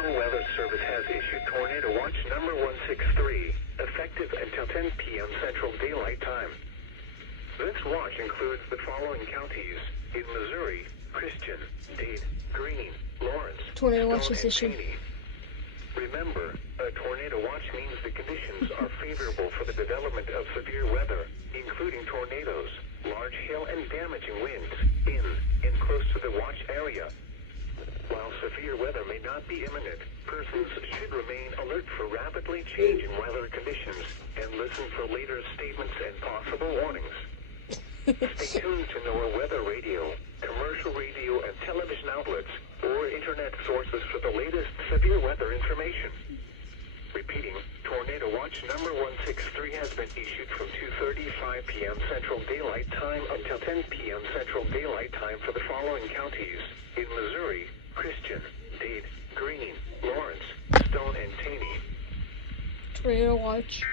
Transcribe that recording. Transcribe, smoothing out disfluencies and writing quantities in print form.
National Weather Service has issued Tornado Watch number 163, effective until 10 p.m. Central Daylight Time. This watch includes the following counties in Missouri: Christian, Dade, Greene, Lawrence, Tornado Stone, watch is and issued. Taney. Remember, a tornado watch means the conditions are favorable for the development of severe weather, including tornadoes, large hail, and damaging winds in and close to the watch area. While severe weather may not be imminent, persons should remain alert for rapidly changing weather conditions and listen for later statements and possible warnings. Stay tuned to NOAA weather radio, commercial radio and television outlets, or internet sources for the latest severe weather information. Repeating, Tornado Watch number 163 has been issued from 2:35 p.m. Central Daylight Time until 10 p.m. Central Daylight Time for the following counties in Missouri: Christian, Dade, Greene, Lawrence, Stone, and Taney. Tornado watch.